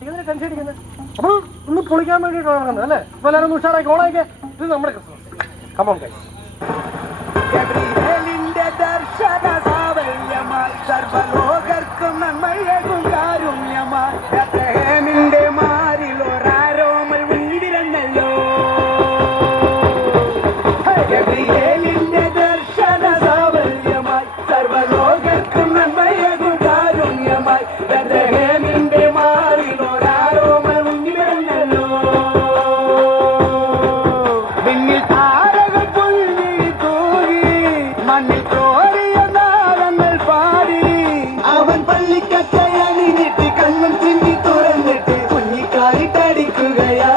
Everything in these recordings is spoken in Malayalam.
ടെൻഷൻ അടിക്കുന്നത് നമ്മൾ ഒന്ന് പൊളിക്കാൻ വേണ്ടിയിട്ടാണ് നടക്കുന്നത് അല്ലേ? അപ്പൊ എല്ലാവരും ഒന്ന് ഉഷാറാക്കി ഓണായിക്കെ. ഇത് നമ്മുടെ ക്രിസ്മസ്. Come on guys. ഗബ്രിയേലിന്റെ ദർശന സാവല്യമായി സർവലോകർക്കും നന്മയേകും കാരുണ്യമായി ബേത്ലഹേമിന്റെ മാറിൽ ഒരാരോമൽ ഉണ്ടിരന്നല്ലോ. ഗബ്രിയേലിന്റെ ദർശന സാവല്യമായി സർവലോകർക്കും നന്മയേകും കാരുണ്യമായി ബേത്ലഹേമിന്റെ മാറിൽ ഒരാരോമൽ ഉണ്ടിരന്നല്ലോ. പിന്നിൽ താരകൾ പൊങ്ങി മണ്ണിൽ കോരിയ നാളങ്ങൾ പാടി അവൻ പള്ളിക്കറ്റയണിഞ്ഞിട്ട് കണ്ണും ചിന്തി തുറന്നിട്ട് കുഞ്ഞിക്കായിട്ടടിക്കുകയാ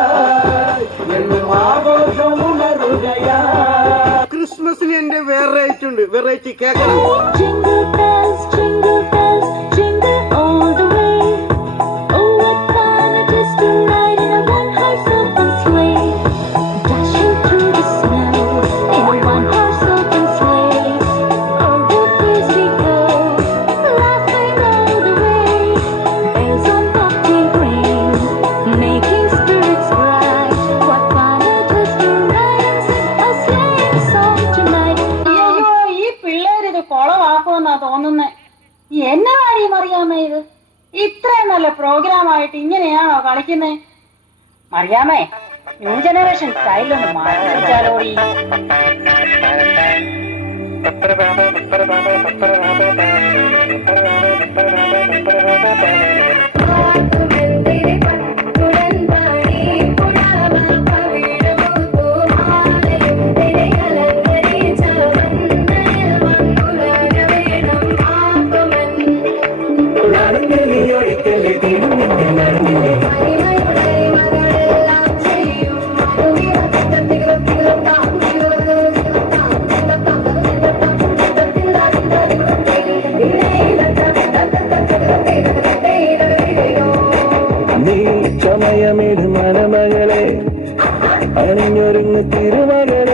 എന്നും ആഘോഷം ഉണരുകയാ. ക്രിസ്മസിന് എന്റെ വെറൈറ്റി ഉണ്ട്, വെറൈറ്റി കേൾക്കണം. തോന്നുന്നേ എന്നതാണീ മറിയാമ്മ ഇത്? ഇത്രയും നല്ല പ്രോഗ്രാം ആയിട്ട് ഇങ്ങനെയാണോ കളിക്കുന്നേ? മറിയാമ്മേ, ന്യൂ ജനറേഷൻ സ്റ്റൈലൊന്ന് മാറ്റി വെച്ചാലോടി. നീ ചമയമിട് മനമകളെ അണിഞ്ഞൊരുങ്ങ് തിരുമകളെ